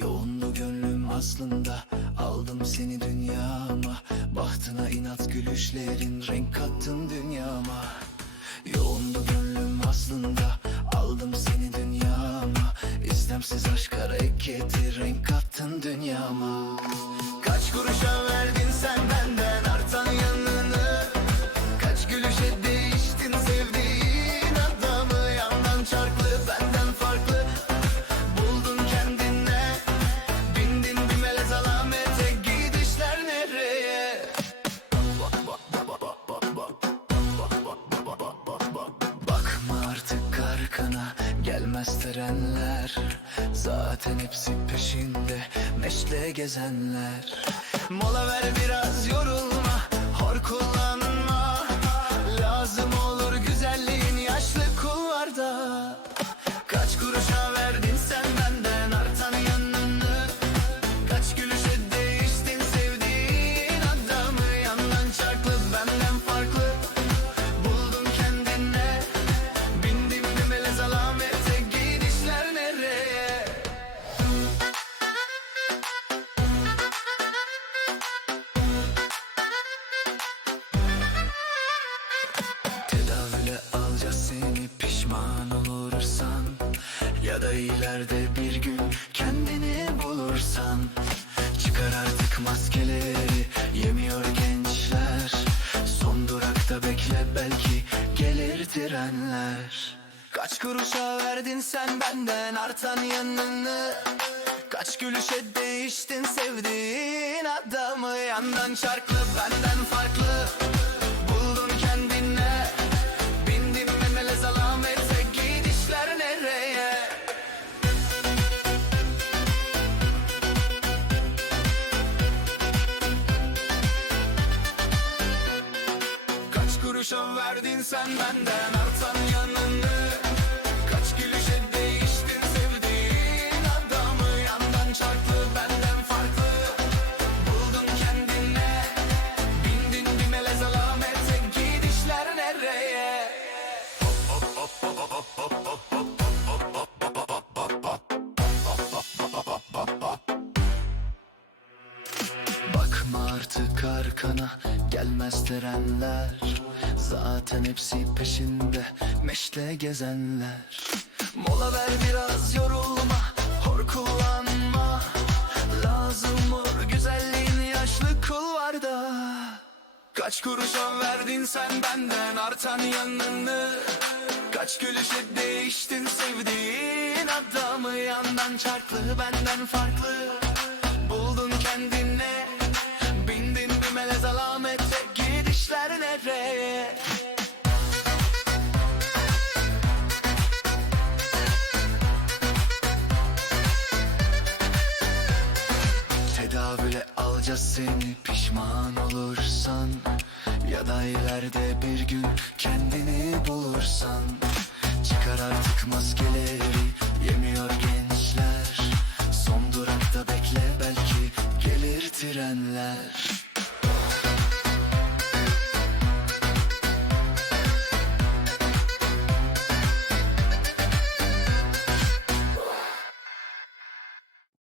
Yoğundu gönlüm aslında. Aldım seni dünyama. Bahtına inat gülüşlerin. Renk kattın dünyama. Yoğundu gönlüm aslında. Aldım seni dünyama. İstemsiz aşk hareketi. Renk kattın dünyama. Kaç kuruşa verdin sen Trenler Zaten hepsi peşinde Meşle gezenler. Mola ver biraz yorulma Hor kullanma ileride bir gün kendini bulursan Çıkar artık maskeleri yemiyor gençler. Son durakta bekle belki gelir trenler. Kaç kuruşa verdin sen benden artan yanını? Kaç gülüşe değiştin sevdiğin adamı? Yandan çarklı benden farklı kuruşa verdin sen benden. Artan yanını artık arkana gelmez trenler Zaten hepsi peşinde meşle gezenler. Mola ver biraz yorulma hor kullanma Lazım olur güzelliğin yaşlı kulvarda. Kaç kuruşa verdin sen benden artan yanını. Kaç gülüşe değiştin sevdiğin adamı. Yandan çarklı benden farklı. Buldun kendine Tedavüle alacağız seni pişman olursan. Ya da ileride bir gün kendini bulursan. Çıkar artık maskeleri yemiyor gençler. Son durakta bekle belki gelir trenler